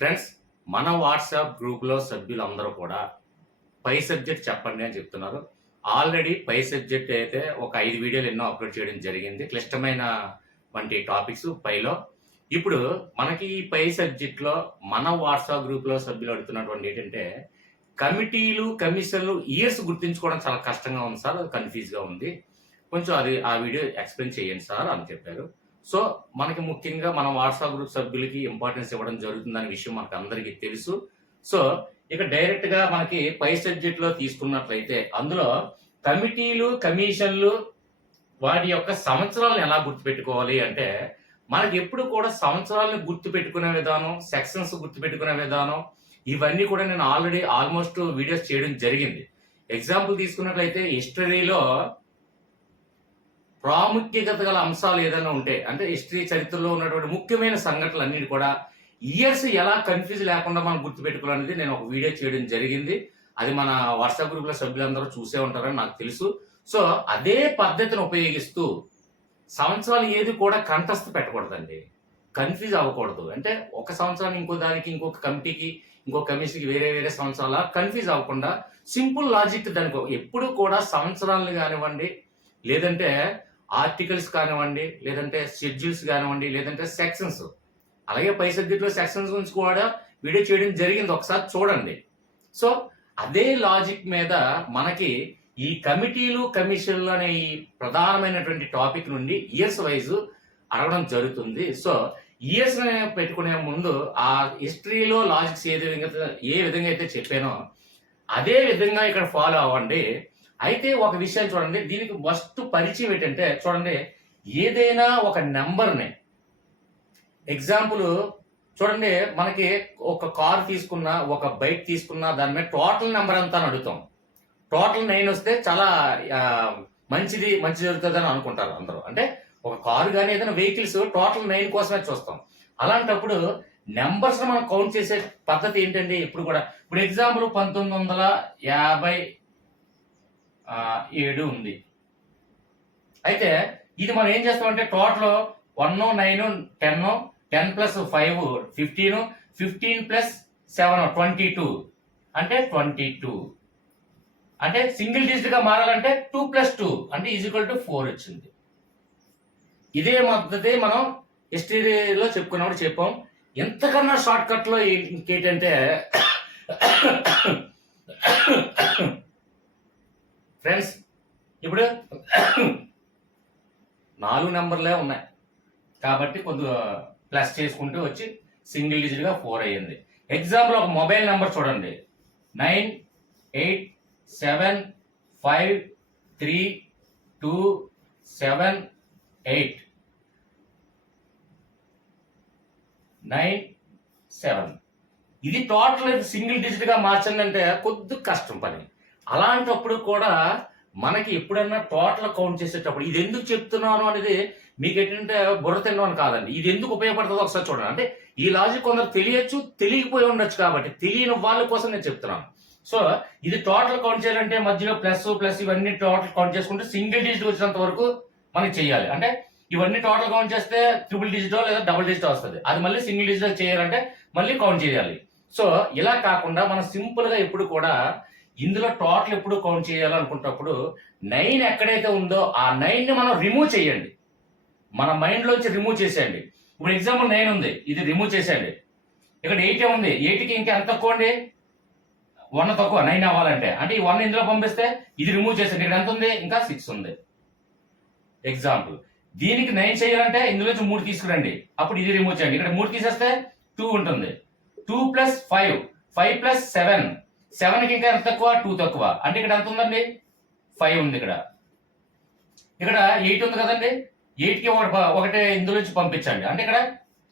Friends, మన WhatsApp గ్రూప్‌లో సభ్యులందరూ కూడా పై సబ్జెక్ట్ చెప్పండి అని చెప్తున్నారు. ఆల్రెడీ పై సబ్జెక్ట్ అయితే ఒక 5 వీడియోలు ఎన్నో అప్‌లోడ్ చేయడం జరిగింది. క్లిష్టమైన వంటి టాపిక్స్ పైలో. ఇప్పుడు మనకి ఈ పై సబ్జెక్ట్‌లో మన వాట్సాప్ గ్రూప్‌లో సభ్యులు అడుగుతున్నటువంటి ఏంటంటే, కమిటీలు, కమిషన్‌లు ఇయర్స్ గుర్తుంచుకోవడం చాలా కష్టంగా ఉంది సార్. కన్‌ఫ్యూజ్‌గా ఉంది. కొంచెం ఆ వీడియో ఎక్స్‌ప్లెయిన్ చేయండి సార్ అని చెప్పారు. సో, మనకి ముఖ్యంగా మన వాట్సాప్ గ్రూప్ సభ్యులకి ఇంపార్టెన్స్ ఇవ్వడం జరుగుతుందనే విషయం మనకందరికీ తెలుసు. సో, ఇక డైరెక్ట్‌గా మనకి పై సబ్జెక్ట్‌లో తీసుకున్నట్లయితే అందులో కమిటీలు, కమిషన్‌లు వాటి యొక్క సంవత్సరాలను ఎలా గుర్తుపెట్టుకోవాలి అంటే, మనకెప్పుడు కూడా సంవత్సరాలను గుర్తుపెట్టుకునే విధానం, సెక్షన్స్ గుర్తుపెట్టుకునే విధానం, ఇవన్నీ కూడా నేను ఆల్రెడీ ఆల్మోస్ట్ వీడియోస్ చేయడం జరిగింది. ఎగ్జాంపుల్ తీసుకున్నట్లయితే హిస్టరీలో ప్రాముఖ్యత గల అంశాలు ఏదైనా ఉంటే అంటే హిస్టరీ చరిత్రలో ఉన్నటువంటి ముఖ్యమైన సంఘటనలన్నిటి కూడా ఇయర్స్ ఎలా కన్ఫ్యూజ్ లేకుండా మనం గుర్తుపెట్టుకోవాలనేది నేను ఒక వీడియో చేయడం జరిగింది. అది మన వాట్సాప్ గ్రూప్ లో సభ్యులందరూ చూసే ఉంటారని నాకు తెలుసు. సో అదే పద్ధతిని ఉపయోగిస్తూ సంవత్సరాలు ఏది కూడా కంఠస్థ పెట్టకూడదండి. కన్ఫ్యూజ్ అవ్వకూడదు. అంటే ఒక సంవత్సరాన్ని ఇంకో దానికి, ఇంకొక కమిటీకి, ఇంకో కమిషన్కి వేరే వేరే సంవత్సరాల కన్ఫ్యూజ్ అవ్వకుండా సింపుల్ లాజిక్ దానికి ఎప్పుడు కూడా సంవత్సరాలను కానివ్వండి, లేదంటే ఆర్టికల్స్ కానివ్వండి, లేదంటే షెడ్యూల్స్ కానివ్వండి, లేదంటే సెక్షన్స్, అలాగే పై సబ్జెక్టులో సెక్షన్స్ గురించి కూడా వీడియో చేయడం జరిగింది, ఒకసారి చూడండి. సో అదే లాజిక్ మీద మనకి ఈ కమిటీలు, కమిషన్లు అనే ఈ ప్రధానమైనటువంటి టాపిక్ నుండి ఇయర్స్ వైజ్ అడగడం జరుగుతుంది. సో ఇయర్స్ పెట్టుకునే ముందు ఆ హిస్టరీలో లాజిక్స్ ఏ విధంగా అయితే చెప్పానో అదే విధంగా ఇక్కడ ఫాలో అవ్వండి. అయితే ఒక విషయం చూడండి, దీనికి ఫస్ట్ పరిచయం ఏంటంటే చూడండి, ఏదైనా ఒక నెంబర్ని ఎగ్జాంపుల్ చూడండి, మనకి ఒక కార్ తీసుకున్నా, ఒక బైక్ తీసుకున్నా దాని మీద టోటల్ నెంబర్ ఎంత అని అడుగుతాం. టోటల్ 9 వస్తే చాలా మంచి జరుగుతుంది అని అనుకుంటారు అందరూ. అంటే ఒక కారు కానీ ఏదైనా వెహికల్స్ టోటల్ 9 కోసమే చూస్తాం. అలాంటప్పుడు నెంబర్స్ మనం కౌంట్ చేసే పద్ధతి ఏంటండి ఇప్పుడు కూడా. ఇప్పుడు ఎగ్జాంపుల్ 1957 ఉంది. అయితే ఇది మనం ఏం చేస్తామంటే టోటల్ 1, 9, 10, 10 ప్లస్ 5 15, 15 ప్లస్ 7 22 అంటే 22. అంటే సింగిల్ డిజిట్ గా మారాలంటే 2 ప్లస్ 2 అంటే ఈజ్ఈక్వల్ టు 4 వచ్చింది. ఇదే పద్ధతి మనం హిస్టరీలో చెప్పుకున్నప్పుడు చెప్పాం. ఎంతకన్నా షార్ట్ కట్ లో ఇంకేంటంటే ఫ్రెండ్స్, ఇప్పుడు 4 నెంబర్లే ఉన్నాయి కాబట్టి కొద్దిగా ప్లస్ చేసుకుంటూ వచ్చి సింగిల్ డిజిట్ గా 4 అయ్యింది. ఎగ్జాంపుల్ ఒక మొబైల్ నెంబర్ చూడండి, 98753278 97. ఇది టోటల్ సింగిల్ డిజిట్ గా మార్చండి అంటే కొద్ది కష్టం పని. అలాంటప్పుడు కూడా మనకి ఎప్పుడన్నా టోటల్ కౌంట్ చేసేటప్పుడు ఇది ఎందుకు చెప్తున్నాను అనేది మీకు ఏంటంటే బుర్ర తినడం కాదండి, ఇది ఎందుకు ఉపయోగపడుతుందో ఒకసారి చూడండి. అంటే ఈ లాజిక్ కొందరు తెలియచ్చు, తెలియకపోయి ఉండొచ్చు, కాబట్టి తెలియని వాళ్ళ కోసం నేను చెప్తున్నాను. సో ఇది టోటల్ కౌంట్ చేయాలంటే మధ్యలో ప్లస్ ఇవన్నీ టోటల్ కౌంట్ చేసుకుంటే సింగిల్ డిజిట్ వచ్చినంత వరకు మనకి చేయాలి. అంటే ఇవన్నీ టోటల్ కౌంట్ చేస్తే ట్రిపుల్ డిజిటో లేదా డబుల్ డిజిటో వస్తుంది. అది మళ్ళీ సింగిల్ డిజిట్ చేయాలంటే మళ్ళీ కౌంట్ చేయాలి. సో ఇలా కాకుండా మనం సింపుల్ గా ఎప్పుడు కూడా ఇందులో టోటల్ ఎప్పుడు కౌంట్ చేయాలనుకున్నప్పుడు 9 ఎక్కడైతే ఉందో ఆ 9 ని మనం రిమూవ్ చేయండి. మన మైండ్ లోంచి రిమూవ్ చేసేయండి. ఇప్పుడు ఎగ్జాంపుల్ 9 ఉంది, ఇది రిమూవ్ చేసేయండి. ఇక్కడ 8 ఉంది, 8కి ఇంకా ఎంత తక్కువ అండి, 1 తక్కువ 9 అవ్వాలంటే. అంటే ఈ 1 ఇందులో పంపిస్తే ఇది రిమూవ్ చేసేయండి. ఇక్కడ ఎంత ఉంది, ఇంకా 6 ఉంది. ఎగ్జాంపుల్ దీనికి 9 చేయాలంటే ఇందులో 3 తీసుకురండి, అప్పుడు ఇది రిమూవ్ చేయండి. ఇక్కడ 3 తీసేస్తే 2 ఉంటుంది. 2 ప్లస్ 5 5 ప్లస్ 7 7కి ఇంకా ఎంత తక్కువ, 2 తక్కువ. అంటే ఇక్కడ ఎంత ఉందండి, 5 ఉంది. ఇక్కడ 8 ఉంది కదండి, 8కి ఒకటి ఇందులో నుంచి పంపించండి. అంటే ఇక్కడ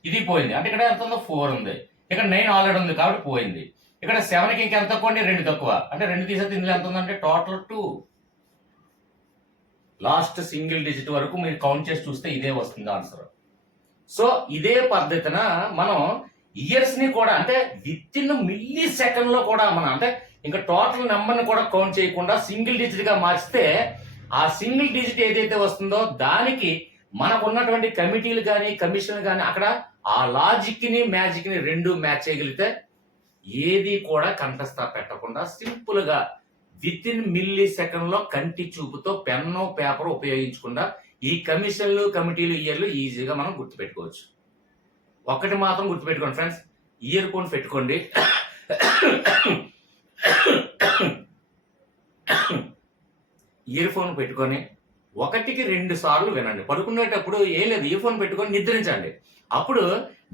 ఇది పోయింది. అంటే ఇక్కడ ఎంత ఉందో 4 ఉంది. ఇక్కడ 9 ఆల్రెడీ ఉంది కాబట్టి పోయింది. ఇక్కడ 7కి ఇంకా ఎంత తక్కువ అండి, 2 తక్కువ. అంటే 2 తీసేస్తే ఇందులో ఎంత ఉందంటే టోటల్ 2. లాస్ట్ సింగిల్ డిజిట్ వరకు మీరు కౌంట్ చేసి చూస్తే ఇదే వస్తుంది ఆన్సర్. సో ఇదే పద్ధతిన మనం ఇయర్స్ ని కూడా అంటే విత్ ఇన్ మిల్లీ సెకండ్ లో కూడా మనం అంటే ఇంకా టోటల్ నెంబర్ ని కూడా కౌంట్ చేయకుండా సింగిల్ డిజిట్ గా మార్చితే ఆ సింగిల్ డిజిట్ ఏదైతే వస్తుందో దానికి మనకు ఉన్నటువంటి కమిటీలు కానీ కమిషన్ కానీ అక్కడ ఆ లాజిక్ ని మ్యాజిక్ ని రెండు మ్యాచ్ చేయగలిగితే ఏది కూడా కంఠస్థ పెట్టకుండా సింపుల్ గా విత్ ఇన్ మిల్లీ సెకండ్ లో కంటి చూపుతో పెన్ను పేపర్ ఉపయోగించకుండా ఈ కమిషన్లు కమిటీలు ఇయర్లు ఈజీగా మనం గుర్తుపెట్టుకోవచ్చు. ఒక్కటి మాత్రం గుర్తుపెట్టుకోండి ఫ్రెండ్స్, ఇయర్ ఫోన్ పెట్టుకోండి. ఇయర్ ఫోన్ పెట్టుకొని 1-2 సార్లు వినండి. పడుకునేటప్పుడు ఏం లేదు, ఇయర్ ఫోన్ పెట్టుకొని నిద్రించండి. అప్పుడు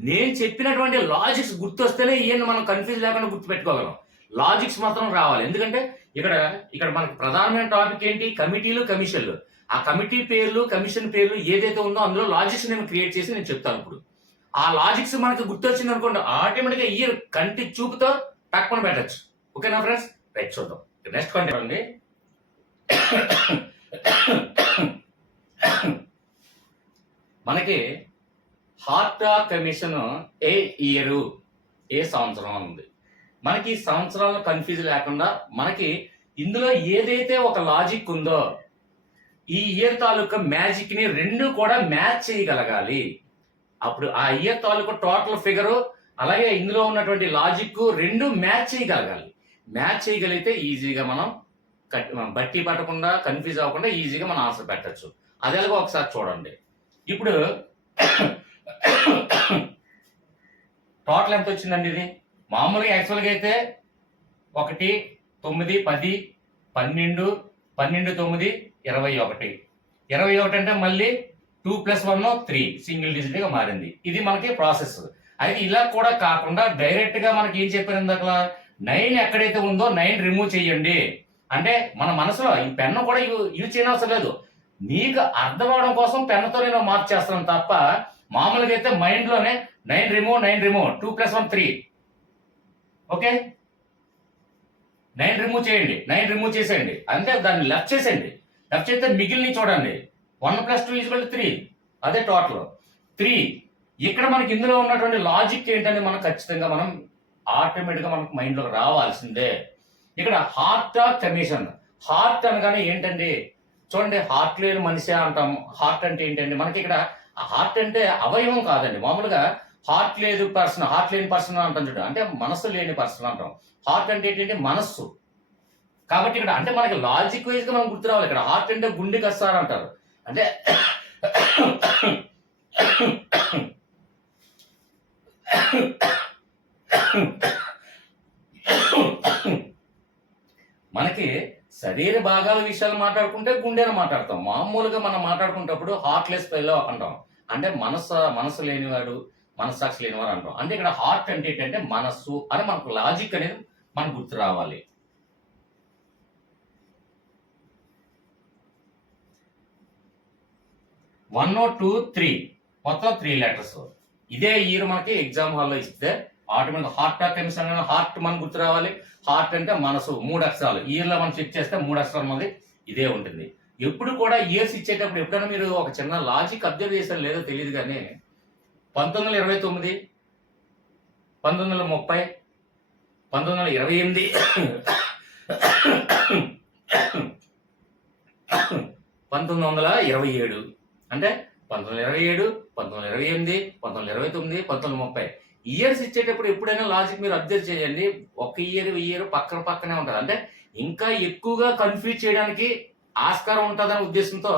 నేను చెప్పినటువంటి లాజిక్స్ గుర్తొస్తేనే ఈయన మనం కన్ఫ్యూజ్ లేకుండా గుర్తుపెట్టుకోగలం. లాజిక్స్ మాత్రం రావాలి. ఎందుకంటే ఇక్కడ మనకి ప్రధానమైన టాపిక్ ఏంటి? కమిటీలు కమిషన్లు. ఆ కమిటీ పేర్లు కమిషన్ పేర్లు ఏదైతే ఉందో అందులో లాజిక్స్ నేను క్రియేట్ చేసి నేను చెప్తాను. ఇప్పుడు ఆ లాజిక్స్ మనకి గుర్తొచ్చింది అనుకోండి, ఆటోమేటిక్గా ఇయర్ కంటి చూపుతో టక్కున పెట్టచ్చు. ఓకేనా ఫ్రెండ్స్? రైట్, చూద్దాం. నెక్స్ట్ కంటే అండి, మనకి హార్ట్ కమిషన్ ఏ ఇయరు, ఏ సంవత్సరం ఉంది. మనకి సంవత్సరాలు కన్ఫ్యూజ్ లేకుండా మనకి ఇందులో ఏదైతే ఒక లాజిక్ ఉందో ఈ ఇయర్ తాలూకా మ్యాజిక్ ని రెండు కూడా మ్యాచ్ చేయగలగాలి. అప్పుడు ఆ ఇయర్ తాలూకా టోటల్ ఫిగరు అలాగే ఇందులో ఉన్నటువంటి లాజిక్ రెండు మ్యాచ్ చేయగలగాలి. మ్యాచ్ చేయగలిగితే ఈజీగా మనం బట్టి పట్టకుండా కన్ఫ్యూజ్ అవ్వకుండా ఈజీగా మనం ఆన్సర్ పెట్టచ్చు. అదేలాగా ఒకసారి చూడండి. ఇప్పుడు టోటల్ ఎంత వచ్చిందండి? ఇది మామూలుగా యాక్చువల్గా అయితే 1, 9, 10, 12, 12, 9, 21. 21 అంటే మళ్ళీ 2 + 1 3 సింగిల్ డిజిట్ గా మారింది. ఇది మనకి ప్రాసెస్. అయితే ఇలా కూడా కాకుండా డైరెక్ట్ గా మనకి ఏం చెప్పారు ఇందాక, 9 ఎక్కడైతే ఉందో 9 రిమూవ్ చేయండి అంటే మన మనసులో ఈ పెన్ను కూడా యూజ్ చేయని అవసరం లేదు. నీకు అర్థం అవడం కోసం పెన్నుతో నేను మార్చేస్తాను తప్ప మామూలుగా అయితే మైండ్ లోనే 9 రిమూవ్ 2 + 1 3. ఓకే, 9 రిమూవ్ చేయండి, 9 రిమూవ్ చేసేయండి. అంటే దాన్ని లెఫ్ట్ చేసేయండి. లెఫ్ట్ చేస్తే మిగిలిన చూడండి, 1 + 2 = 3. అదే టోటల్ 3. ఇక్కడ మనకి ఇందులో ఉన్నటువంటి లాజిక్ ఏంటని మనం ఖచ్చితంగా మనం ఆటోమేటిక్ గా మనకు మైండ్ లో రావాల్సిందే. ఇక్కడ హార్ట్ కమిషన్. హార్ట్ అనగానే ఏంటండి? చూడండి, హార్ట్ లేని మనిషి అంటాం. హార్ట్ అంటే ఏంటండి? మనకి ఇక్కడ హార్ట్ అంటే అవయవం కాదండి. మామూలుగా హార్ట్ లేని పర్సన్ అంటాం చూడండి, అంటే మనసు లేని పర్సన్ అంటాం. హార్ట్ అంటే ఏంటంటే మనస్సు. కాబట్టి ఇక్కడ అంటే మనకి లాజిక్ వైజ్ గా మనం గుర్తు రావాలి. ఇక్కడ హార్ట్ అంటే గుండెకి వస్తారు అంటారు. అంటే మనకి శరీర భాగాల విషయాలు మాట్లాడుకుంటే గుండెను మాట్లాడతాం. మామూలుగా మనం మాట్లాడుకునేటప్పుడు హార్ట్లెస్ ఫెలో అంటాం. అంటే మనసు లేనివాడు, మనస్సాక్షి లేనివాడు అంటాం. అంటే ఇక్కడ హార్ట్ అంటే ఏంటంటే మనస్సు అని మనకు లాజిక్ అనేది మనకు గుర్తు రావాలి. వన్ 2 3 మొత్తం 3 లెటర్స్. ఇదే ఇయర్ మనకి ఎగ్జామ్ హాల్లో ఇస్తే ఆటోమేటిక్ హార్ట్ కమిషన్ హార్ట్ మనకు గుర్తు రావాలి. హార్ట్ అంటే మనసు, 3 అక్షరాలు. ఇయర్ లో మనం చెక్ చేస్తే 3 అక్షరాలు మంది ఇదే ఉంటుంది. ఎప్పుడు కూడా ఇయర్స్ ఇచ్చేటప్పుడు ఎప్పుడైనా మీరు ఒక చిన్న లాజిక్ అబ్జర్వ్ చేశారు లేదో తెలియదు కానీ 1929, 1930, 1928, 1927 అంటే 1927, 1928, 1929, 1930 ఇయర్స్ ఇచ్చేటప్పుడు ఎప్పుడైనా లాజిక్ మీరు అబ్జర్వ్ చేయండి. ఒక ఇయర్ పక్కనే ఉంటుంది. అంటే ఇంకా ఎక్కువగా కన్ఫ్యూజ్ చేయడానికి ఆస్కారం ఉంటుందనే ఉద్దేశంతో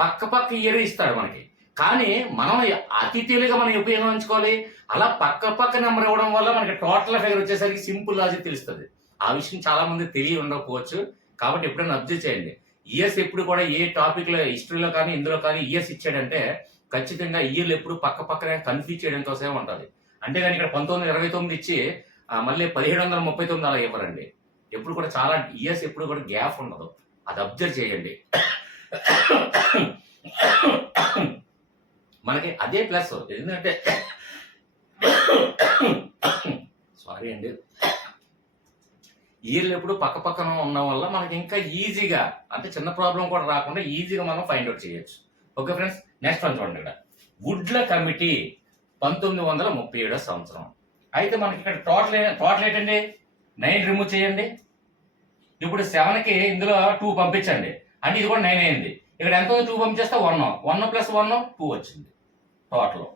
పక్క ఇయర్ ఇస్తాడు మనకి. కానీ మనం అతి తేలిగా మనం ఉపయోగించుకోవాలి. అలా పక్క నెంబర్ ఇవ్వడం వల్ల మనకి టోటల్ ఫిగర్ వచ్చేసరికి సింపుల్ లాజిక్ తెలుస్తుంది. ఆ విషయం చాలా మంది తెలియ ఉండకపోవచ్చు. కాబట్టి ఎప్పుడైనా అబ్జర్వ్ చేయండి. ఇయర్స్ ఎప్పుడు కూడా ఏ టాపిక్ లో హిస్టరీలో కానీ ఇందులో కానీ ఇయర్స్ ఇచ్చాడంటే ఖచ్చితంగా ఇయర్లు ఎప్పుడు పక్కనే కన్ఫ్యూజ్ చేయడం కోసమే ఉంటుంది. అంతేగాని ఇక్కడ 1929 ఇచ్చి మళ్ళీ 1739 అలా ఇవ్వరండి. ఎప్పుడు కూడా చాలా ఇయర్స్ ఎప్పుడు కూడా గ్యాప్ ఉండదు. అది అబ్జర్వ్ చేయండి. మనకి అదే ప్లస్. ఎందుకంటే సారీ అండి, ఇయర్లు ఎప్పుడు పక్కన ఉండడం వల్ల మనకి ఇంకా ఈజీగా అంటే చిన్న ప్రాబ్లం కూడా రాకుండా ఈజీగా మనం ఫైండ్ అవుట్ చేయొచ్చు. ఓకే ఫ్రెండ్స్, నెక్స్ట్ వన్ చూడండి. ఇక్కడ వుడ్ల కమిటీ 1937 సంవత్సరం. అయితే మనకి ఇక్కడ టోటల్ ఏంటండి? 9 రిమూవ్ చేయండి. ఇప్పుడు 7కి ఇందులో 2 పంపించండి. అంటే ఇది కూడా 9 అయింది. ఇక్కడ ఎంత 2 పంపించేస్తే 1 + 1 2 వచ్చింది టోటల్.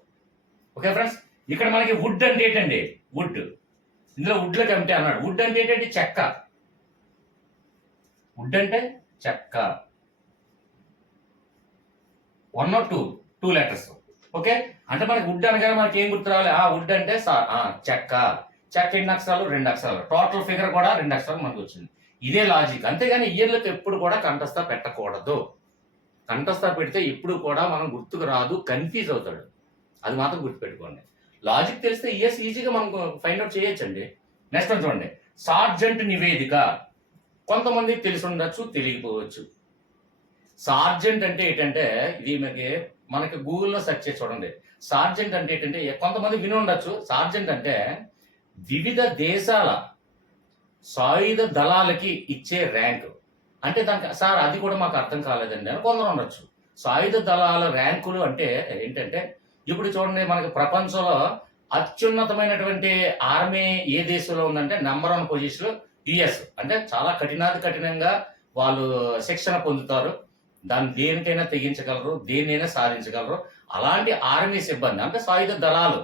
ఓకే ఫ్రెండ్స్, ఇక్కడ మనకి వుడ్ అంటే ఏంటండి? వుడ్. ఇందులో వుడ్ల కమిటీ అన్నాడు. వుడ్ అంటే ఏంటంటే చెక్క. వుడ్ అంటే చెక్క. 1 or 2 లెటర్స్. ఓకే, అంటే మనకి వుడ్ అనగానే మనకి ఏం గుర్తు రావాలి? వుడ్ అంటే చెక్క. చెక్క ఎన్ని అక్షరాలు? 2 అక్షరాలు. టోటల్ ఫిగర్ కూడా 2 అక్షరాలు మనకు వచ్చింది. ఇదే లాజిక్. అంతేగాని ఇయర్లకు ఎప్పుడు కూడా కంఠస్థ పెట్టకూడదు. కంఠస్థ పెడితే ఇప్పుడు కూడా మనం గుర్తుకు రాదు, కన్ఫ్యూజ్ అవుతాడు. అది మాత్రం గుర్తుపెట్టుకోండి. లాజిక్ తెలిస్తే ఇయర్స్ ఈజీగా మనం ఫైండ్ అవుట్ చేయొచ్చండి. నెక్స్ట్ చూడండి, సార్జెంట్ నివేదిక. కొంతమంది తెలిసి ఉండొచ్చు, తెలియకపోవచ్చు. సార్జెంట్ అంటే ఏంటంటే ఇది మనకి గూగుల్లో సెర్చ్ చేసి చూడండి. సార్జెంట్ అంటే ఏంటంటే కొంతమంది విని ఉండొచ్చు. సార్జెంట్ అంటే వివిధ దేశాల సాయుధ దళాలకి ఇచ్చే ర్యాంక్. అంటే దానికి సార్ అది కూడా మాకు అర్థం కాలేదండి అని కొందరు ఉండొచ్చు. సాయుధ దళాల ర్యాంకులు అంటే ఏంటంటే ఇప్పుడు చూడండి, మనకి ప్రపంచంలో అత్యున్నతమైనటువంటి ఆర్మీ ఏ దేశంలో ఉందంటే నెంబర్ 1 పొజిషన్ యుఎస్. అంటే చాలా కఠినంగా వాళ్ళు శిక్షణ పొందుతారు. దాన్ని దేనికైనా తెగించగలరు, దేన్నైనా సాధించగలరు. అలాంటి ఆర్మీ సిబ్బంది అంటే సాయుధ దళాలు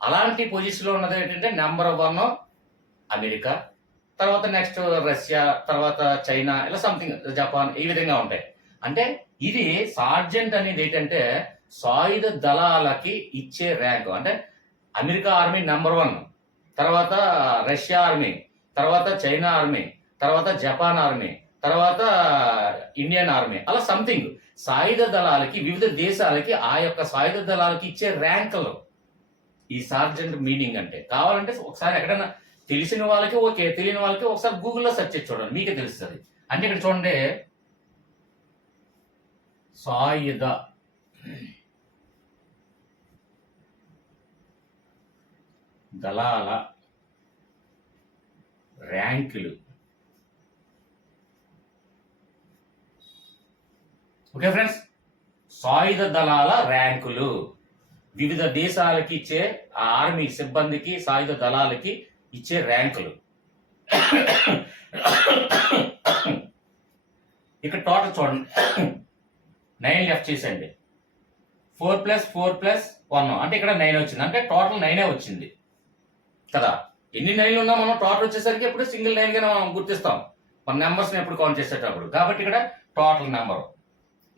అలాంటి పొజిషన్లో ఉన్నది ఏంటంటే నెంబర్ 1 అమెరికా, తర్వాత నెక్స్ట్ రష్యా, తర్వాత చైనా, ఇలా సంథింగ్ జపాన్, ఈ విధంగా ఉంటాయి. అంటే ఇది సార్జెంట్ అనేది ఏంటంటే సాయుధ దళాలకి ఇచ్చే ర్యాంక్. అంటే అమెరికా ఆర్మీ నెంబర్ 1, తర్వాత రష్యా ఆర్మీ, తర్వాత చైనా ఆర్మీ, తర్వాత జపాన్ ఆర్మీ, తర్వాత ఇండియన్ ఆర్మీ, అలా సంథింగ్ సాయుధ దళాలకి వివిధ దేశాలకి ఆ యొక్క సాయుధ దళాలకి ఇచ్చే ర్యాంకులు ఈ సార్జెంట్ మీనింగ్. అంటే కావాలంటే ఒకసారి ఎక్కడైనా తెలిసిన వాళ్ళకి ఓకే, తెలియని వాళ్ళకి ఒకసారి గూగుల్లో సెర్చ్ చేసి చూడండి, మీకే తెలుస్తుంది. అంటే ఇక్కడ చూడండి, సాయుధ దళాల ర్యాంకులు. ఓకే ఫ్రెండ్స్, సాయుధ దళాల ర్యాంకులు వివిధ దేశాలకి ఇచ్చే ఆర్మీ సిబ్బందికి, సాయుధ దళాలకి ఇచ్చే ర్యాంకులు. ఇక్కడ టోటల్ చూడండి, 9 లెఫ్ట్ చేసండి. 4 + 4 + 1 అంటే ఇక్కడ 9 వచ్చింది. అంటే టోటల్ 9 వచ్చింది కదా. ఎన్ని 9లు ఉన్నా మనం టోటల్ వచ్చేసరికి ఎప్పుడు సింగిల్ 9 గా మనం గుర్తిస్తాం మన నెంబర్స్ ఎప్పుడు కౌంట్ చేసేటప్పుడు. కాబట్టి ఇక్కడ టోటల్ నెంబర్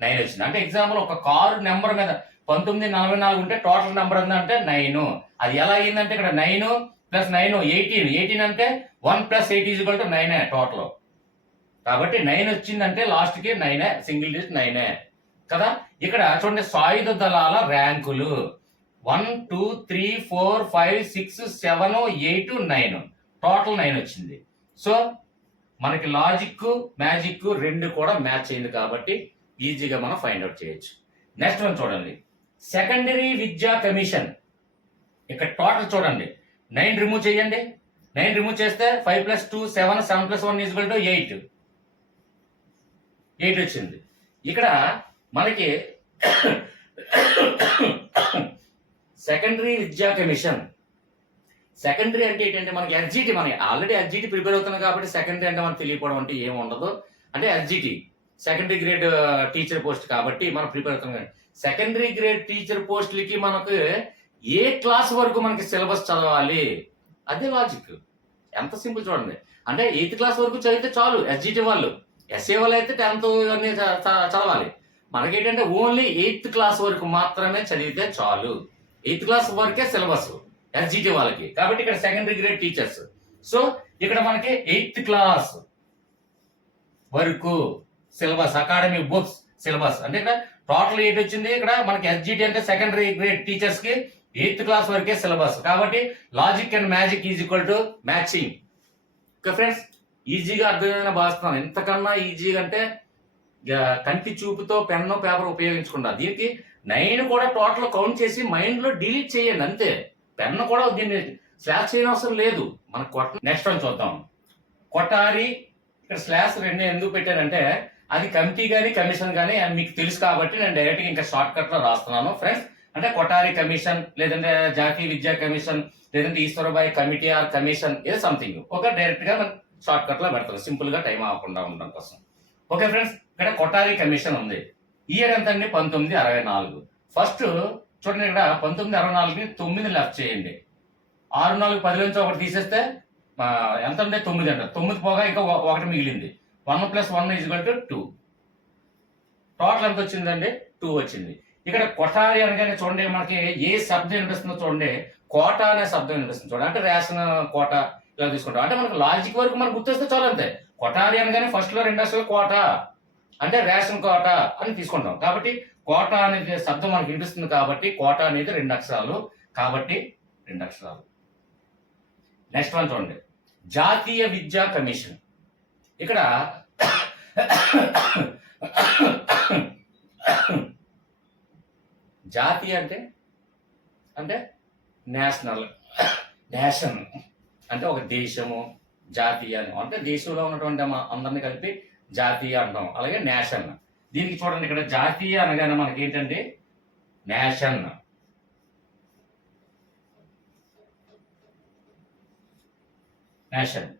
9 వచ్చింది. అంటే ఎగ్జాంపుల్ ఒక కారు నెంబర్ మీద 1944 ఉంటే టోటల్ నెంబర్ ఉందంటే 9. అది ఎలా అయ్యిందంటే ఇక్కడ 9 + 9 18 అంటే 1 + 8 = 9 టోటల్. కాబట్టి 9 వచ్చిందంటే లాస్ట్ కి 9 సింగిల్ డిజిట్ 9 కదా. ఇక్కడ చూడండి, సాయుధ దళాల ర్యాంకులు 1 2 3 4 5 6 7 8 9 టోటల్ 9 వచ్చింది. సో మనకి లాజిక్ మ్యాజిక్ 2 కూడా మ్యాచ్ అయింది కాబట్టి ఈజీగా మనం ఫైండ్ అవుట్ చేయొచ్చు. నెక్స్ట్ వన్ చూడండి, సెకండరీ విద్యా కమిషన్. ఇక్కడ టోటల్ చూడండి, 9 రిమూవ్ చేయండి. 9 రిమూవ్ చేస్తే 5 + 2 7 7 + 1 = 8 వచ్చింది. ఇక్కడ మనకి సెకండరీ విద్యా కమిషన్. సెకండరీ అంటే ఏంటంటే మనకి ఎస్జిటి, మనకి ఆల్రెడీ ఎస్జిటి ప్రిపేర్ అవుతున్నాం కాబట్టి సెకండరీ అంటే మనకు తెలియకపోవడం అంటే ఏమి ఉండదు. అంటే SGT secondary grade teacher post కాబట్టి మనం ప్రిపేర్ అవుతున్నాం. సెకండరీ గ్రేడ్ టీచర్ పోస్టులకి మనకు ఏ క్లాస్ వరకు మనకి సిలబస్ చదవాలి, అదే లాజిక్. ఎంత సింపుల్ చూడండి. అంటే 8th క్లాస్ వరకు చదివితే చాలు ఎస్జిటి వాళ్ళు. ఎస్ఏ వాళ్ళు అయితే 10th అన్ని చదవాలి. మనకేంటంటే ఓన్లీ 8th క్లాస్ వరకు మాత్రమే చదివితే చాలు. 8th క్లాస్ వరకే సిలబస్ ఎస్జిటి వాళ్ళకి. కాబట్టి ఇక్కడ సెకండరీ గ్రేడ్ టీచర్స్. సో ఇక్కడ మనకి 8th క్లాస్ వరకు సిలబస్, అకాడమిక్ బుక్స్ సిలబస్. అంటే ఇక్కడ టోటల్ 8 వచ్చింది. ఇక్కడ మనకి ఎస్జిటి అంటే సెకండరీ గ్రేడ్ టీచర్స్ కి 8th క్లాస్ వరకే సిలబస్. కాబట్టి logic and magic = matching. Okay friends, ఈజీగా అర్థమైన భావిస్తున్నాను. ఎంతకన్నా ఈజీగా అంటే కంటి చూపుతో పెన్ను పేపర్ ఉపయోగించకుండా. దీనికి 9 కూడా టోటల్ కౌంట్ చేసి మైండ్ లో డిలీట్ చేయండి అంతే. పెన్ను కూడా దీన్ని స్లాష్ చేయని అవసరం లేదు. మనకు నెక్స్ట్ వన్ చూద్దాం, కొటారి. ఇక్కడ స్లాష్ 2 ఎందుకు పెట్టానంటే అది కమిటీ కానీ కమిషన్ కానీ మీకు తెలుసు కాబట్టి నేను డైరెక్ట్ గా ఇంకా షార్ట్ కట్ లో రాస్తున్నాను ఫ్రెండ్స్. అంటే కొటారి కమిషన్, లేదంటే జాతీయ విద్యా కమిషన్, లేదంటే ఈశ్వరబాయి కమిటీ ఆర్ కమిషన్, ఏదో సంథింగ్ ఒక డైరెక్ట్ గా మనం షార్ట్ కట్ లో పెడతాం సింపుల్ గా టైం అవ్వకుండా ఉండడం కోసం. ఓకే ఫ్రెండ్స్, ఇక్కడ కొటారి కమిషన్ ఉంది. ఇయర్ ఎంత అండి? 1964. ఫస్ట్ చూడండి ఇక్కడ 1964ని 9 లెఫ్ట్ చేయండి. 6 4 10 నుంచి ఒకటి తీసేస్తే ఎంత అంటే 9 అంట. 9 పోగా ఇంకా ఒకటి మిగిలింది. 1 + 1 = 2. టోటల్ ఎంత వచ్చిందండి? 2 వచ్చింది. ఇక్కడ కొఠారి అనగానే చూడండి మనకి ఏ శబ్దం వినిపిస్తుందో చూడండి, కోట అనే శబ్దం వినిపిస్తుంది చూడండి. అంటే రేషన్ కోట ఇలా తీసుకుంటాం. అంటే మనకు లాజిక్ వరకు మనకు గుర్తొస్తే చాలు అంతే. కొఠారి అనగానే ఫస్ట్ లో 2 అక్షరాలు కోట అంటే రేషన్ కోట అని తీసుకుంటాం. కాబట్టి కోట అనే శబ్దం మనకు వినిపిస్తుంది కాబట్టి కోట అనేది 2 అక్షరాలు కాబట్టి 2 అక్షరాలు. నెక్స్ట్ వన్ చూడండి, జాతీయ విద్యా కమిషన్. ఇక్కడ జాతీయ అంటే నేషనల్, నేషన్ అంటే ఒక దేశము, జాతీయ అంటే దేశంలో ఉన్నటువంటి అందరినీ కలిపి జాతీయ అంటాం. అలాగే నేషన్, దీనికి చూడండి ఇక్కడ జాతీయ అనగానే మనకి ఏంటంటే నేషన్. నేషన్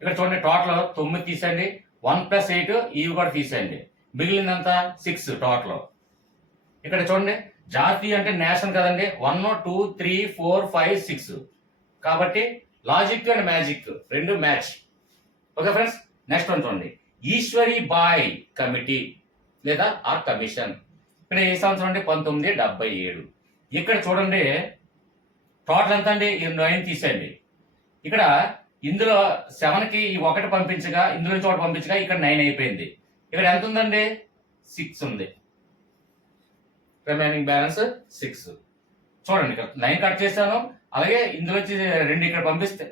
ఇక్కడ చూడండి టోటల్ 9 తీసేయండి, 1 + 8 ఇవి కూడా తీసేయండి, మిగిలిందంతా 6 టోటల్. ఇక్కడ చూడండి జాతీయ అంటే నేషన్ కదండి, 1 2 3 4 5 6 కాబట్టి logic and magic 2 match. Okay friends, next one చూడండి, ఈశ్వరి బాయ్ కమిటీ లేదా ఆర్ కమిషన్. ఇక్కడ ఏ సంవత్సరం అంటే 1977. ఇక్కడ చూడండి టోటల్ ఎంత అండి? 9 తీసేయండి. ఇక్కడ ఇందులో 7కి 1 పంపించగా ఇందులో నుంచి 1 పంపించగా ఇక్కడ 9 అయిపోయింది. ఇక్కడ ఎంత ఉందండి? 6 ఉంది. Remaining balance 6. చూడండి ఇక్కడ 9 కట్ చేశాను, అలాగే ఇందులో 2 ఇక్కడ పంపిస్తే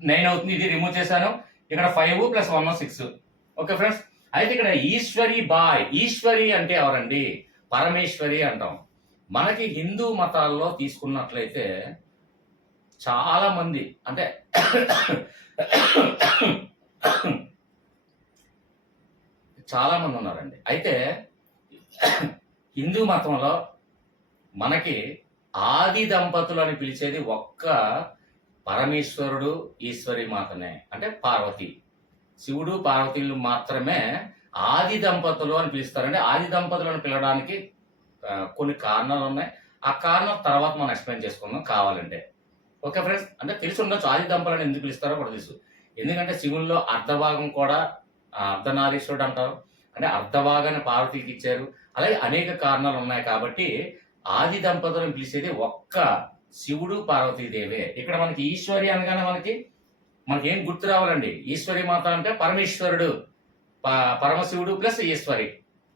9 అవుతుంది. ఇది రిమూవ్ చేశాను. ఇక్కడ 5 + 1 6. ఓకే ఫ్రెండ్స్, అయితే ఇక్కడ ఈశ్వరి బాయ్, ఈశ్వరి అంటే ఎవరండి? పరమేశ్వరి అంటాం. మనకి హిందూ మతాల్లో తీసుకున్నట్లయితే చాలా మంది అంటే చాలా మంది ఉన్నారండి. అయితే హిందూ మతంలో మనకి ఆది దంపతులు అని పిలిచేది ఒక్క పరమేశ్వరుడు, ఈశ్వరి మాతనే, అంటే పార్వతి. శివుడు పార్వతీలు మాత్రమే ఆది దంపతులు అని పిలుస్తారండి. ఆది దంపతులు అని పిలవడానికి కొన్ని కారణాలు ఉన్నాయి. ఆ కారణం తర్వాత మనం ఎక్స్ప్లెయిన్ చేసుకుందాం కావాలంటే. ఓకే ఫ్రెండ్స్, అంటే తెలిసి ఉండొచ్చు ఆది దంపతులను ఎందుకు పిలుస్తారో కూడా తెలుసు. ఎందుకంటే శివుల్లో అర్ధభాగం కూడా అర్ధనారీశ్వరుడు అంటారు, అంటే అర్ధభాగాన్ని పార్వతీకి ఇచ్చారు. అలాగే అనేక కారణాలు ఉన్నాయి కాబట్టి ఆది దంపతులను పిలిచేది ఒక్క శివుడు పార్వతీదేవే. ఇక్కడ మనకి ఈశ్వరి అనగానే మనకి ఏం గుర్తు రావాలండి? ఈశ్వరి మాత అంటే పరమేశ్వరుడు, పరమశివుడు ప్లస్ ఈశ్వరి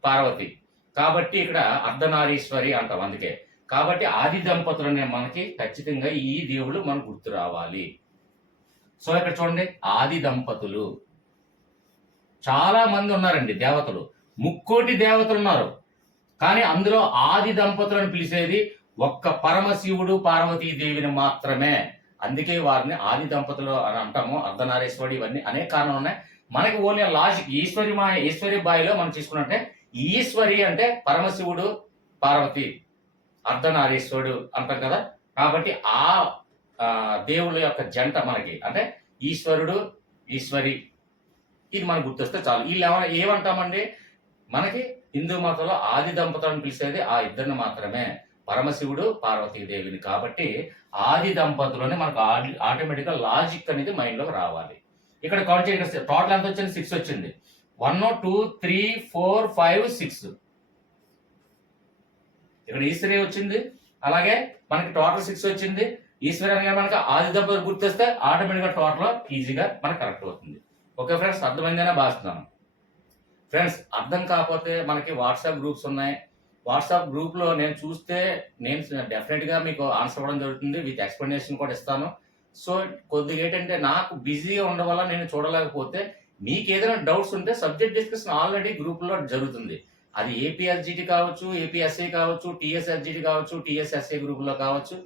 పార్వతి కాబట్టి ఇక్కడ అర్ధనారీశ్వరి అంటాం. అందుకే కాబట్టి ఆది దంపతులు అనే మనకి ఖచ్చితంగా ఈ దేవుడు మనకు గుర్తు రావాలి. సో ఇక్కడ చూడండి ఆది దంపతులు చాలా మంది ఉన్నారండి. దేవతలు 3 దేవతలు ఉన్నారు, కానీ అందులో ఆది దంపతులను పిలిచేది ఒక్క పరమశివుడు పార్వతీదేవిని మాత్రమే. అందుకే వారిని ఆది దంపతులు అని అంటాము. అర్ధనారీశ్వరుడు ఇవన్నీ అనేక కారణాలు ఉన్నాయి. మనకి ఓన్లీ లాజిక్ ఈశ్వరి బాయిలో మనం తీసుకున్నట్టే ఈశ్వరి అంటే పరమశివుడు పార్వతి, అర్ధనారీశ్వరుడు అంటాం కదా. కాబట్టి ఆ దేవుళ్ళ యొక్క జంట మనకి అంటే ఈశ్వరుడు ఈశ్వరి, ఇది మనకు గుర్తొస్తే చాలు. వీళ్ళు ఏమంటామండి? మనకి హిందూ మతంలో ఆది దంపతులను పిలిచేది ఆ ఇద్దరిని మాత్రమే, పరమశివుడు పార్వతీదేవిని. కాబట్టి ఆది దంపతులని మనకు ఆటోమేటిక్గా లాజిక్ అనేది మైండ్లోకి రావాలి. ఇక్కడ కౌంట్ చేయండి, టోటల్ ఎంత వచ్చింది? 6 వచ్చింది. 1 2 3 4 5 6. ఇక్కడ ఈశ్వరి వచ్చింది, అలాగే మనకి టోటల్ 6 వచ్చింది. ఈశ్వరి అనగా మనకి ఆది దంపతులు గుర్తొస్తే ఆటోమేటిక్గా టోటల్ ఈజీగా మనకు కరెక్ట్ అవుతుంది. ఓకే ఫ్రెండ్స్, అర్థమైందనే భావిస్తున్నాను. ఫ్రెండ్స్ అర్థం కాకపోతే మనకి వాట్సాప్ గ్రూప్స్ ఉన్నాయి. వాట్సాప్ గ్రూప్లో నేను డెఫినెట్గా మీకు ఆన్సర్ ఇవ్వడం జరుగుతుంది, విత్ ఎక్స్ప్లెనేషన్ కూడా ఇస్తాను. సో కొద్దిగా ఏంటంటే నాకు బిజీగా ఉండడం వల్ల నేను చూడలేకపోతే మీకు ఏదైనా డౌట్స్ ఉంటే సబ్జెక్ట్ డిస్కషన్ ఆల్రెడీ గ్రూప్లో జరుగుతుంది. అది ఏపీఎస్జిటి కావచ్చు, ఏపీఎస్ఐ కావచ్చు, టీఎస్ఎస్జిటి కావచ్చు, టీఎస్ఎస్ఐ గ్రూప్లో కావచ్చు,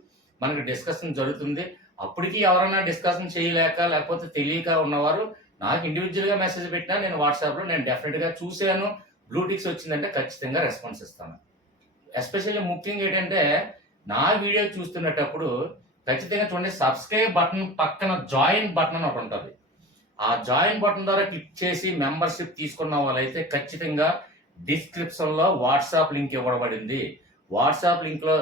మనకి డిస్కషన్ జరుగుతుంది. అప్పటికి ఎవరైనా డిస్కషన్ చేయలేక లేకపోతే తెలియక ఉన్నవారు నాకు ఇండివిజువల్గా మెసేజ్ పెట్టినా నేను వాట్సాప్లో నేను డెఫినెట్గా చూశాను, బ్లూటిక్స్ వచ్చిందంటే ఖచ్చితంగా రెస్పాన్స్ ఇస్తాను. ఎస్పెషల్లీ ముఖ్యంగా ఏంటంటే నా వీడియో చూస్తున్నప్పుడు ఖచ్చితంగా చూడండి, సబ్స్క్రైబ్ బటన్ పక్కన జాయిన్ బటన్ అని ఒకటి ఉంటుంది. ఆ జాయిన్ బటన్ ద్వారా క్లిక్ చేసి మెంబర్షిప్ తీసుకున్న వాళ్ళైతే ఖచ్చితంగా డిస్క్రిప్షన్లో వాట్సాప్ లింక్ ఇవ్వబడింది. వాట్సాప్ లింక్లో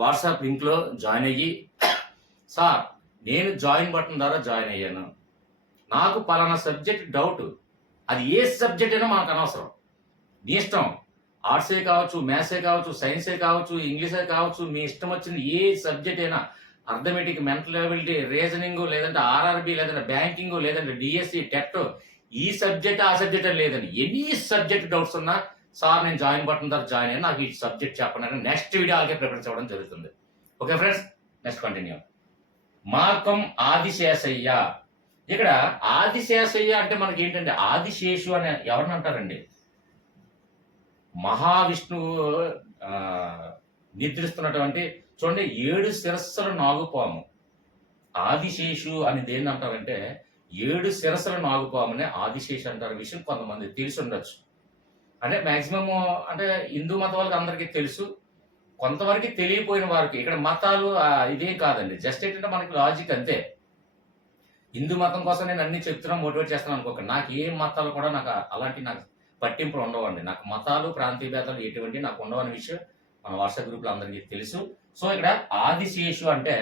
వాట్సాప్ లింక్లో జాయిన్ అయ్యి, సార్ నేను జాయిన్ బటన్ ద్వారా జాయిన్ అయ్యాను, నాకు పలానా సబ్జెక్ట్ డౌట్, అది ఏ సబ్జెక్ట్ అయినా మనకు అనవసరం, నీ ఇష్టం, ఆర్ట్సే కావచ్చు, మ్యాథ్సే కావచ్చు, సైన్సే కావచ్చు, ఇంగ్లీషే కావచ్చు, మీ ఇష్టం వచ్చింది ఏ సబ్జెక్ట్ అయినా, అర్థమెటిక్, మెంటల్ ఎబిలిటీ, రీజనింగ్, లేదంటే ఆర్ఆర్బి, లేదంటే బ్యాంకింగ్, లేదంటే డిఎస్సి, టెట్, ఈ సబ్జెక్ట్ ఆ సబ్జెక్ట్ లేదని ఎనీ సబ్జెక్ట్ డౌట్స్ ఉన్నా, సార్ నేను జాయిన్ బటన్ ద్వారా జాయిన్ అయ్యాను, నాకు ఈ సబ్జెక్ట్ చెప్పండి, నెక్స్ట్ వీడియో అలాగే ప్రిఫరెన్స్ ఇవ్వడం జరుగుతుంది. Okay friends, next continue. Markram Adiseshaiah. ఇక్కడ ఆదిశేషయ్య అంటే మనకి ఏంటంటే, ఆదిశేషు అని ఎవరిని అంటారండి? మహావిష్ణువు నిద్రిస్తున్నటువంటి, చూడండి, 7 శిరస్సుల నాగుపాము. ఆదిశేషు అని దేన్ని అంటారంటే, 7 శిరస్సుల నాగుపామునే ఆదిశేషు అంటారు. విషయం కొంతమంది తెలిసి ఉండొచ్చు, అంటే మాక్సిమం అంటే హిందూ మతం వాళ్ళకి అందరికీ తెలుసు, కొంతవరకు తెలియపోయిన వారికి. ఇక్కడ మతాలు ఇదేం కాదండి, జస్ట్ ఏంటంటే మనకి లాజిక్ అంతే. హిందూ మతం కోసం నేను అన్ని చెప్తున్నా, మోటివేట్ చేస్తాను అనుకోకండి. నాకు ఏ మతాలు కూడా నాకు అలాంటి నాకు పట్టింపులు ఉండవండి. నాకు మతాలు, ప్రాంతీయ భేదాలు ఎటువంటి నాకు ఉండవని విషయం మన వాట్సాప్ గ్రూప్లో అందరికీ తెలుసు. సో ఇక్కడ ఆదిశేషు అంటే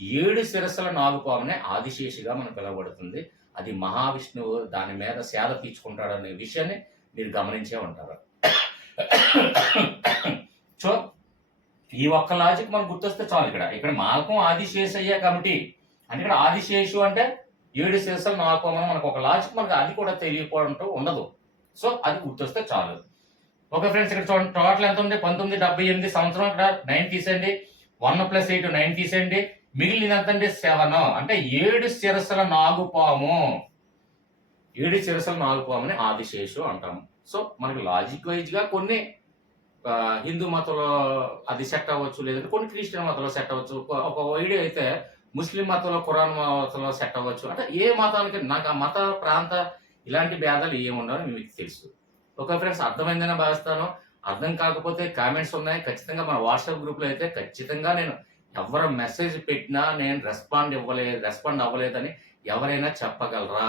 7 శిరస్సుల నాగుపామునే ఆదిశేషుగా మనం పిలువబడుతుంది. అది మహావిష్ణువు దాని మీద సేద తీర్చుకుంటాడు అనే విషయాన్ని మీరు గమనించే ఉంటారు. సో ఈ ఒక్క లాజిక్ మనకు గుర్తొస్తే చాలు. ఇక్కడ మార్కం ఆదిశేషయ్య కమిటీ అంటే, ఇక్కడ ఆదిశేషు అంటే 7 శిరస్సుల నాగుపాము అని మనకు ఒక లాజిక్, మనకు అది కూడా తెలియకపోవడం ఉండదు. సో అది గుర్తొస్తే చాలు. ఓకే ఫ్రెండ్స్, ఇక్కడ చూడండి, టోటల్ ఎంత ఉంది? 1978 సంవత్సరం. ఇక్కడ 9 తీసేయండి, 1 + 8 9 తీసేయండి, మిగిలిన ఎంత అండి? 7. అంటే 7 శిరస్సుల నాగుపాము, 7 శిరస్సుల నాగుపాముని ఆదిశేషు అంటాము. సో మనకి లాజిక్ వైజ్ గా కొన్ని హిందూ మతంలో అది సెట్ అవ్వచ్చు, లేదంటే కొన్ని క్రిస్టియన్ మతంలో సెట్ అవ్వచ్చు. ఒక వీడియో అయితే ముస్లిం మతంలో, ఖురాన్ మతంలో సెట్ అవ్వచ్చు. అంటే ఏ మతానికి, నాకు ఆ మత ప్రాంత ఇలాంటి భేదాలు ఏముండవని మీకు తెలుసు. ఓకే ఫ్రెండ్స్, అర్థమైందని భావిస్తాను. అర్థం కాకపోతే కామెంట్స్ ఉన్నాయి, ఖచ్చితంగా మన వాట్సాప్ గ్రూప్లో అయితే ఖచ్చితంగా నేను ఎవరు మెసేజ్ పెట్టినా నేను రెస్పాండ్ అవ్వలేదని ఎవరైనా చెప్పగలరా?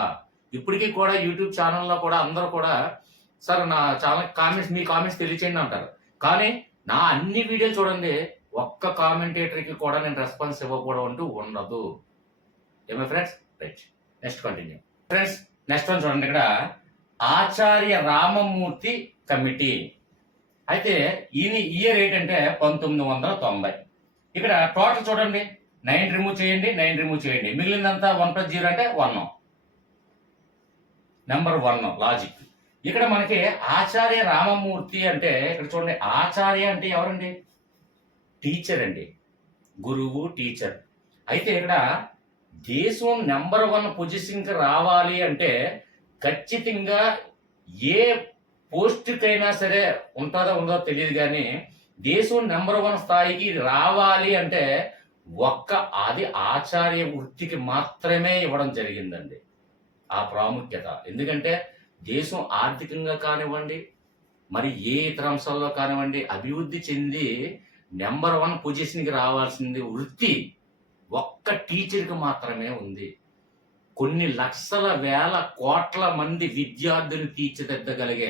ఇప్పటికీ కూడా యూట్యూబ్ ఛానల్లో కూడా అందరూ కూడా, సార్ నా ఛానల్ కామెంట్స్, మీ కామెంట్స్ తెలియచేయండి అంటారు. కానీ నా అన్ని వీడియోలు చూడండి, ఒక్క కామెంటేటర్కి కూడా నేను రెస్పాన్స్ ఇవ్వకూడదు అంటూ ఉండదు. ఏమో friends? Right, next continue. Friends, next one చూడండి, ఇక్కడ ఆచార్య రామమూర్తి కమిటీ. అయితే ఈయన ఇయర్ ఏంటంటే 1990. ఇక్కడ టోటల్ చూడండి, 9 రిమూవ్ చేయండి, 9 రిమూవ్ చేయండి, మిగిలిందంతా 1 + 0 అంటే 1. Number 1 logic. ఇక్కడ మనకి ఆచార్య రామమూర్తి అంటే, ఇక్కడ చూడండి, ఆచార్య అంటే ఎవరండి? టీచర్ అండి, గురువు, టీచర్. అయితే ఇక్కడ దేశం నెంబర్ 1 పొజిషన్కి రావాలి అంటే ఖచ్చితంగా ఏ పోస్ట్కైనా సరే ఉంటుందో ఉండదో తెలియదు, కానీ దేశం నెంబర్ 1 స్థాయికి రావాలి అంటే అది ఆచార్య వృత్తికి మాత్రమే ఇవ్వడం జరిగిందండి ఆ ప్రాముఖ్యత. ఎందుకంటే దేశం ఆర్థికంగా కానివ్వండి, మరి ఏ ఇతర అంశాల్లో కానివ్వండి, అభివృద్ధి చెంది నెంబర్ 1 పొజిషన్కి రావాల్సింది వృత్తి ఒక్క టీచర్కి మాత్రమే ఉంది. కొన్ని లక్షల వేల కోట్ల మంది విద్యార్థులను తీర్చిదిద్దగలిగే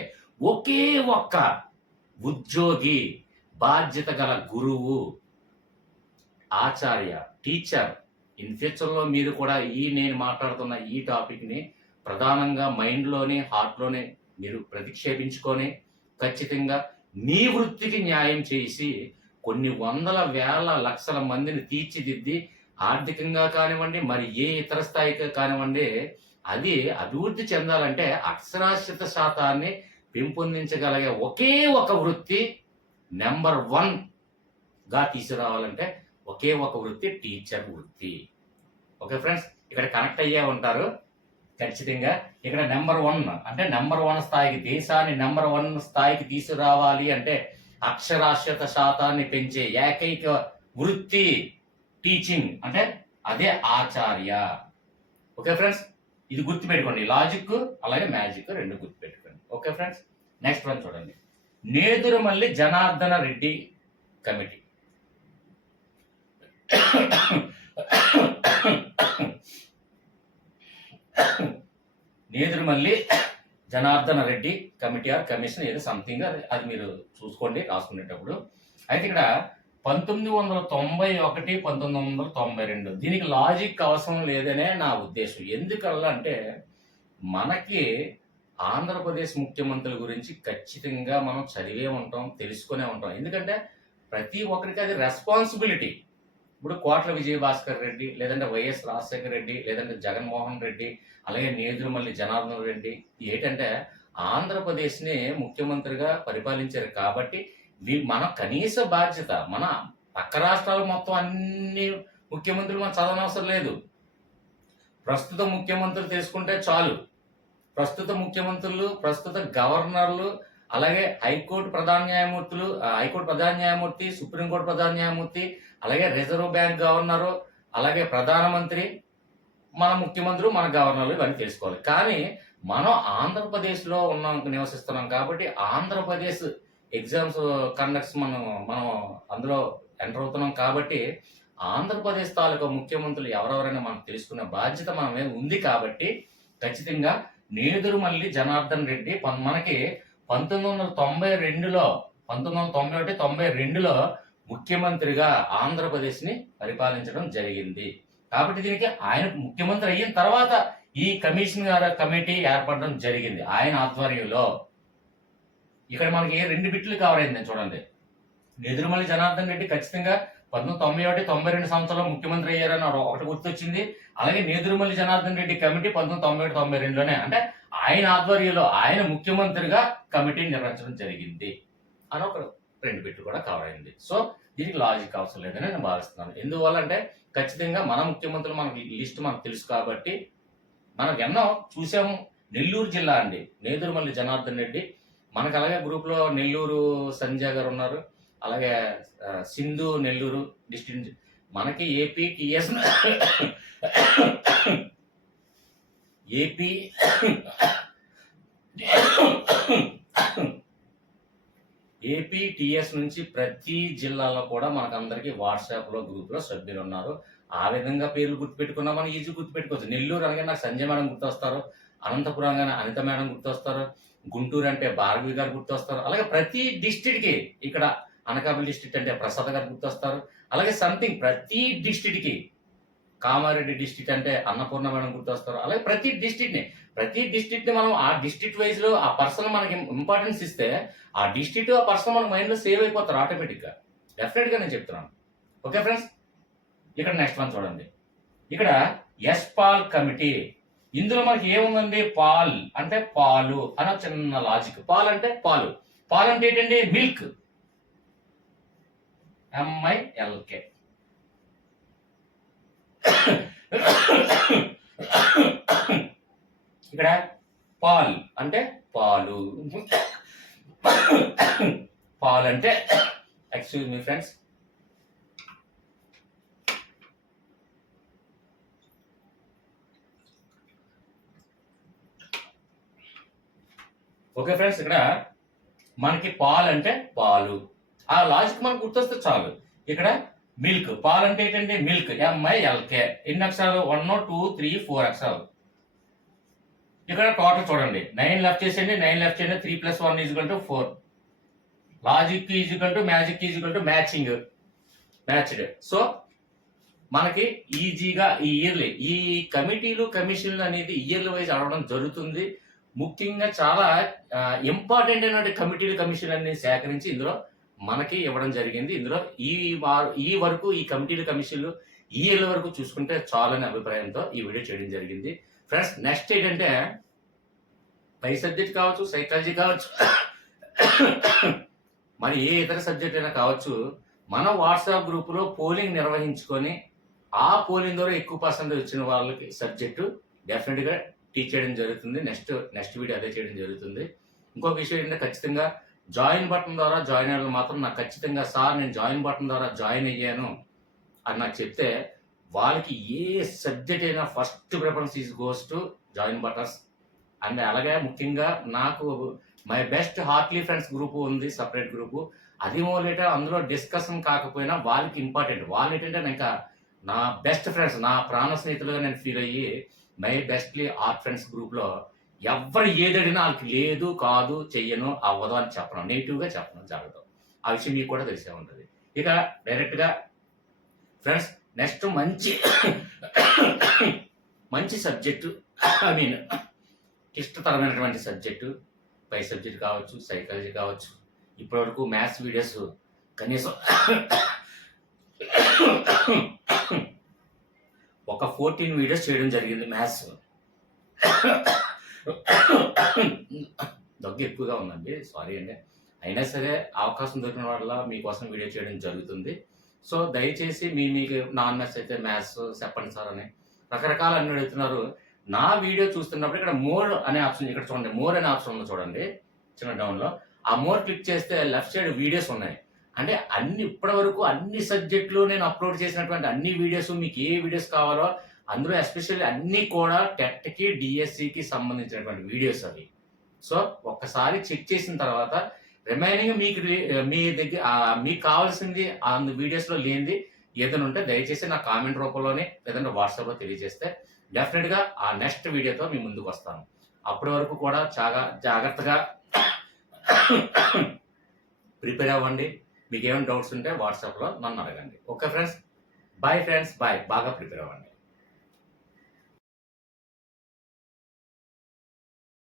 ఒకే ఒక్క ఉద్యోగి, బాధ్యత గల గురువు, ఆచార్య, టీచర్. ఇన్ ఫ్యూచర్లో మీరు కూడా నేను మాట్లాడుతున్న ఈ టాపిక్ని ప్రధానంగా మైండ్లోని, హార్ట్లోనే మీరు ప్రతిక్షేపించుకొని ఖచ్చితంగా మీ వృత్తికి న్యాయం చేసి కొన్ని వందల వేల లక్షల మందిని తీర్చిదిద్ది ఆర్థికంగా కానివ్వండి, మరి ఏ ఇతర స్థాయికి కానివ్వండి, అది అభివృద్ధి చెందాలంటే అక్షరాస్యత శాతాన్ని పెంపొందించగలిగే ఒకే ఒక వృత్తి నెంబర్ 1గా తీసుకురావాలంటే ఒకే ఒక వృత్తి టీచర్ వృత్తి. ఓకే ఫ్రెండ్స్, ఇక్కడ కనెక్ట్ అయ్యే ఉంటారు ఖచ్చితంగా. ఇక్కడ నెంబర్ 1 అంటే నెంబర్ 1 స్థాయికి, దేశాన్ని నెంబర్ 1 స్థాయికి తీసుకురావాలి అంటే అక్షరాస్యత శాతాన్ని పెంచే ఏకైక వృత్తి టీచింగ్, అంటే అదే ఆచార్య. ఓకే ఫ్రెండ్స్, ఇది గుర్తుపెట్టుకోండి, లాజిక్ అలాగే మ్యాజిక్ రెండు గుర్తుపెట్టుకోండి. ఓకే ఫ్రెండ్స్, నెక్స్ట్ వన్ చూడండి, Nedurumalli Janardhana Reddy committee. Nedurumalli Janardhana Reddy committee or commission ఏదో సంథింగ్, అది మీరు చూసుకోండి రాసుకునేటప్పుడు. అయితే ఇక్కడ 1991, 1992 దీనికి లాజిక్ అవసరం లేదనే నా ఉద్దేశం. ఎందుకల్లా అంటే మనకి ఆంధ్రప్రదేశ్ ముఖ్యమంత్రుల గురించి ఖచ్చితంగా మనం చదివే ఉంటాం, తెలుసుకునే ఉంటాం. ఎందుకంటే ప్రతి ఒక్కరికి అది రెస్పాన్సిబిలిటీ. ఇప్పుడు కోట్ల విజయభాస్కర్ రెడ్డి, లేదంటే వైఎస్ రాజశేఖర రెడ్డి, లేదంటే జగన్మోహన్ రెడ్డి, అలాగే నేదురుమల్లి జనార్దన్ రెడ్డి ఏంటంటే ఆంధ్రప్రదేశ్ని ముఖ్యమంత్రిగా పరిపాలించారు కాబట్టి మన కనీస బాధ్యత. మన పక్క రాష్ట్రాలు మొత్తం అన్ని ముఖ్యమంత్రులు మనం చదవనవసరం లేదు. ప్రస్తుత ముఖ్యమంత్రులు తీసుకుంటే చాలు. ప్రస్తుత ముఖ్యమంత్రులు, ప్రస్తుత గవర్నర్లు, అలాగే హైకోర్టు ప్రధాన న్యాయమూర్తి, సుప్రీంకోర్టు ప్రధాన న్యాయమూర్తి, అలాగే రిజర్వ్ బ్యాంక్ గవర్నరు, అలాగే ప్రధానమంత్రి, మన ముఖ్యమంత్రులు, మన గవర్నర్లు ఇవన్నీ తెలుసుకోవాలి. కానీ మనం ఆంధ్రప్రదేశ్లో నివసిస్తున్నాం కాబట్టి ఆంధ్రప్రదేశ్ ఎగ్జామ్స్ కండక్ట్స్ మనం అందులో ఎంటర్ అవుతున్నాం కాబట్టి ఆంధ్రప్రదేశ్ తాలూకా ముఖ్యమంత్రులు ఎవరెవరైనా మనం తెలుసుకునే బాధ్యత మన మీద ఉంది. కాబట్టి ఖచ్చితంగా నేదురుమల్లి జనార్దన్ రెడ్డి మనకి 1991-92లో ముఖ్యమంత్రిగా ఆంధ్రప్రదేశ్ని పరిపాలించడం జరిగింది. కాబట్టి దీనికి ఆయన ముఖ్యమంత్రి అయిన తర్వాత ఈ కమిటీ ఏర్పడడం జరిగింది ఆయన ఆధ్వర్యంలో. ఇక్కడ మనకి 2 బిట్లు కవర్ అయింది చూడండి. నేదురుమల్లి జనార్దన్ రెడ్డి ఖచ్చితంగా 1991-92 సంవత్సరంలో ముఖ్యమంత్రి అయ్యారని ఒకటి గుర్తొచ్చింది. అలాగే నేదురుమల్లి జనార్దన్ రెడ్డి కమిటీ 1991-92లోనే, అంటే ఆయన ఆధ్వర్యంలో ఆయన ముఖ్యమంత్రిగా కమిటీని నిర్వహించడం జరిగింది అని ఒక 2 బిట్లు కూడా కవర్ అయింది. సో దీనికి లాజిక్ అవసరం లేదని నేను భావిస్తున్నాను. ఎందువల్ల అంటే ఖచ్చితంగా మన ముఖ్యమంత్రులు మనకి లిస్ట్ మనకు తెలుసు కాబట్టి మనం ఎన్నో చూసాము. నెల్లూరు జిల్లా అండి నేదురుమల్లి జనార్దన్ రెడ్డి, మనకు అలాగే గ్రూప్లో నెల్లూరు సంజయ్ గారు ఉన్నారు, అలాగే సింధు నెల్లూరు డిస్ట్రిక్ట్. మనకి ఏపీటీఎస్ నుంచి ప్రతి జిల్లాలో కూడా మనకందరికీ వాట్సాప్లో గ్రూప్లో సభ్యులు ఉన్నారు. ఆ విధంగా పేర్లు గుర్తుపెట్టుకున్నా మనం ఈజీ గుర్తుపెట్టుకోవచ్చు. నెల్లూరు అనగా నాకు సంజయ్ మేడం గుర్తొస్తారు, అనంతపురం అనగానే అనిత మేడం గుర్తొస్తారు, గుంటూరు అంటే భార్గవి గారు గుర్తొస్తారు. అలాగే ప్రతి డిస్ట్రిక్ట్కి ఇక్కడ అనకాపల్లి డిస్ట్రిక్ట్ అంటే ప్రసాద్ గారు గుర్తొస్తారు. అలాగే సంథింగ్ ప్రతి డిస్ట్రిక్ట్కి కామారెడ్డి డిస్ట్రిక్ట్ అంటే అన్నపూర్ణ మేడం గుర్తొస్తారు. అలాగే ప్రతి డిస్ట్రిక్ట్ని మనం ఆ డిస్ట్రిక్ట్ వైజ్లో ఆ పర్సన్ మనకి ఇంపార్టెన్స్ ఇస్తే ఆ డిస్ట్రిక్ట్ ఆ పర్సన్ మన మైండ్లో సేవ్ అయిపోతారు ఆటోమేటిక్గా. డెఫినెట్గా నేను చెప్తున్నాను. ఓకే ఫ్రెండ్స్, ఇక్కడ నెక్స్ట్ వన్ చూడండి. ఇక్కడ పాల్ కమిటీ. ఇందులో మనకి ఏముందండి? పాల్ అంటే పాలు అని చిన్న లాజిక్. పాల్ అంటే పాలు. పాలు అంటే ఏంటండి? మిల్క్. MILK. ఇక్కడ పాల్ అంటే పాలు. పాలు అంటే excuse me friends, okay friends, ఇక్కడ మనకి పాలు అంటే పాలు. ఆ లాజిక్ మనకు గుర్తొస్తే చాలు. ఇక్కడ మిల్క్. పాలు అంటే ఏంటంటే మిల్క్. MILK. ఎన్ని అక్షరాలు? 1 2 3 4 అక్షరాలు. ఇక్కడ టోటల్ చూడండి. 9 లెఫ్ట్ చేసేయండి, 9 లెఫ్ట్ చేయండి. 3 + 1 = 4. Logic magic matching, matched. So మనకి ఈజీగా ఈ ఇయర్లీ ఈ కమిటీలు కమిషన్లు అనేది ఇయర్లీ వైజ్ అడగడం జరుగుతుంది. ముఖ్యంగా చాలా ఇంపార్టెంట్ అయిన కమిటీలు కమిషన్ అన్ని సేకరించి ఇందులో మనకి ఇవ్వడం జరిగింది. ఇందులో ఈ వరకు ఈ కమిటీలు కమిషన్లు ఈ ఏళ్ళ వరకు చూసుకుంటే చాలని అభిప్రాయంతో ఈ వీడియో చేయడం జరిగింది. ఫ్రెండ్స్, నెక్స్ట్ ఏంటంటే పై సబ్జెక్ట్ కావచ్చు, సైకాలజీ కావచ్చు, మరి ఏ ఇతర సబ్జెక్ట్ అయినా కావచ్చు, మన వాట్సాప్ గ్రూపులో పోలింగ్ నిర్వహించుకొని ఆ పోలింగ్ ద్వారా ఎక్కువ పర్సెంటేజ్ వచ్చిన వాళ్ళకి సబ్జెక్టు డెఫినెట్గా టీచ్ చేయడం జరుగుతుంది. నెక్స్ట్ వీడియో అదే చేయడం జరుగుతుంది. ఇంకొక విషయం ఏంటంటే ఖచ్చితంగా జాయిన్ బటన్ ద్వారా జాయిన్ అయ్యారు మాత్రం నాకు ఖచ్చితంగా సార్ నేను జాయిన్ బటన్ ద్వారా జాయిన్ అయ్యాను అని నాకు చెప్తే వాళ్ళకి ఏ సబ్జెక్ట్ అయినా first preference goes to join buttons. And అలాగే ముఖ్యంగా నాకు my best heartly friends group ఉంది, సపరేట్ గ్రూపు. అది మూలట అందులో డిస్కషన్ కాకపోయినా వాళ్ళకి ఇంపార్టెంట్. వాళ్ళు ఏంటంటే ఇంకా నా బెస్ట్ ఫ్రెండ్స్, నా ప్రాణ స్నేహితులుగా నేను ఫీల్ అయ్యి మై బెస్ట్లీ ఆర్ట్ ఫ్రెండ్స్ గ్రూప్లో ఎవరు ఏదడినా వాళ్ళకి లేదు కాదు చెయ్యను అవ్వదు అని చెప్పను, నెగిటివ్గా చెప్పను, జరగదు. ఆ విషయం మీకు కూడా తెలిసే ఉంటుంది. ఇక డైరెక్ట్గా ఫ్రెండ్స్ నెక్స్ట్ మంచి సబ్జెక్టు, ఐ మీన్ క్లిష్టతరమైనటువంటి సబ్జెక్టు, పై సబ్జెక్ట్ కావచ్చు, సైకాలజీ కావచ్చు. ఇప్పటివరకు మ్యాథ్స్ వీడియోస్ కనీసం ఒక 14 వీడియోస్ చేయడం జరిగింది మ్యాథ్స్. దగ్గు ఎక్కువగా ఉందండి, సారీ అండి. అయినా సరే అవకాశం దొరికిన వల్ల మీకోసం వీడియో చేయడం జరుగుతుంది. సో దయచేసి మీకు నాన్ మ్యాథ్స్ అయితే మ్యాథ్స్ చెప్పండి సార్ అని రకరకాల అన్ని అడుగుతున్నారు. నా వీడియో చూస్తున్నప్పుడు ఇక్కడ మోర్ అనే ఆప్షన్, ఇక్కడ చూడండి మోర్ అనే ఆప్షన్ ఉంది చూడండి చిన్న డౌన్లో. ఆ మోర్ క్లిక్ చేస్తే లెఫ్ట్ సైడ్ వీడియోస్ ఉన్నాయి. అంటే ఇప్పటి వరకు అన్ని సబ్జెక్టులు నేను అప్లోడ్ చేసినటువంటి అన్ని వీడియోస్, మీకు ఏ వీడియోస్ కావాలో అందులో ఎస్పెషల్లీ అన్నీ కూడా టెట్కి డిఎస్సికి సంబంధించినటువంటి వీడియోస్ అవి. సో ఒక్కసారి చెక్ చేసిన తర్వాత రిమైనింగ్ మీ దగ్గర మీకు కావాల్సింది ఆ వీడియోస్లో లేనిది ఏదైనా ఉంటే దయచేసి నా కామెంట్ రూపంలోనే లేదంటే వాట్సాప్లో తెలియజేస్తే డెఫినెట్గా ఆ నెక్స్ట్ వీడియోతో మీ ముందుకు వస్తాను. అప్పటి వరకు కూడా చాలా జాగ్రత్తగా ప్రిపేర్ అవ్వండి. మీకు ఏమైనా డౌట్స్ ఉంటే వాట్సాప్లో నన్ను అడగండి. Okay friends, bye friends, bye. బాగా ప్రిపేర్ అవ్వండి.